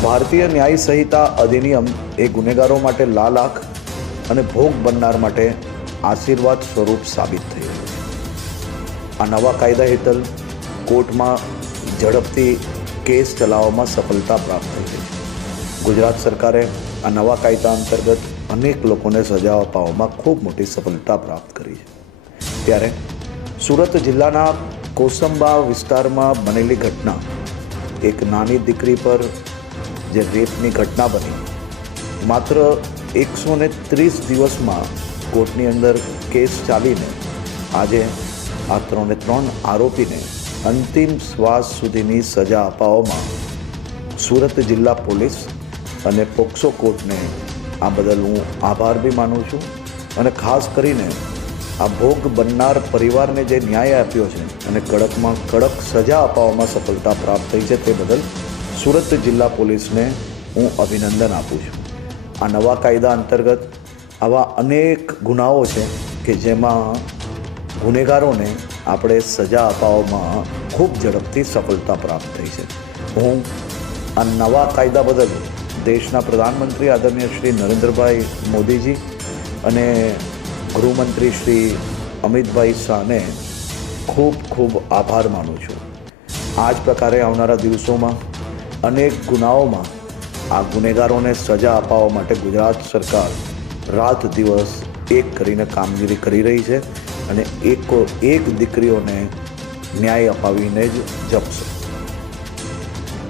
ભારતીય ન્યાય સંહિતા અધિનિયમ એ ગુનેગારો માટે લાલ આંખ અને ભોગ બનનાર માટે આશીર્વાદ સ્વરૂપ સાબિત થયું. આ નવા કાયદા હેઠળ કોર્ટમાં ઝડપથી કેસ ચલાવવામાં સફળતા પ્રાપ્ત થઈ છે. ગુજરાત સરકારે આ નવા કાયદા અંતર્ગત અનેક લોકોને સજા અપાવવામાં ખૂબ મોટી સફળતા પ્રાપ્ત કરી છે. ત્યારે સુરત જિલ્લાના કોસંબા વિસ્તારમાં બનેલી ઘટના, એક નાની દીકરી પર જે રેપની ઘટના બની. માત્ર એકસો ને ત્રીસ દિવસમાં કોર્ટની અંદર કેસ ચાલીને આજે આ ત્રણે ત્રણ આરોપીને અંતિમ શ્વાસ સુધીની સજા અપાવવામાં સુરત જિલ્લા પોલીસ અને પોક્સો કોર્ટને આ બદલ હું આભાર બી માનું છું અને ખાસ કરીને આ ભોગ બનનાર પરિવારને જે ન્યાય આપ્યો છે અને કડકમાં કડક સજા અપાવવામાં સફળતા પ્રાપ્ત થઈ છે તે બદલ સુરત જિલ્લા પોલીસને હું અભિનંદન આપું છું. આ નવા કાયદા અંતર્ગત આવા અનેક ગુનાઓ છે કે જેમાં ગુનેગારોને આપણે સજા અપાવવામાં ખૂબ ઝડપથી સફળતા પ્રાપ્ત થઈ છે. હું આ નવા કાયદા બદલ દેશના પ્રધાનમંત્રી આદરણીય શ્રી નરેન્દ્રભાઈ મોદીજી અને ગૃહમંત્રી શ્રી અમિતભાઈ શાહને ખૂબ ખૂબ આભાર માનું છું. આ જ પ્રકારે આવનારા દિવસોમાં અનેક ગુનાઓમાં આ ગુનેગારોને સજા અપાવવા માટે ગુજરાત સરકાર રાત દિવસ એક કરીને કામગીરી કરી રહી છે અને એક એક દીકરીઓને ન્યાય અપાવીને જ જપશે.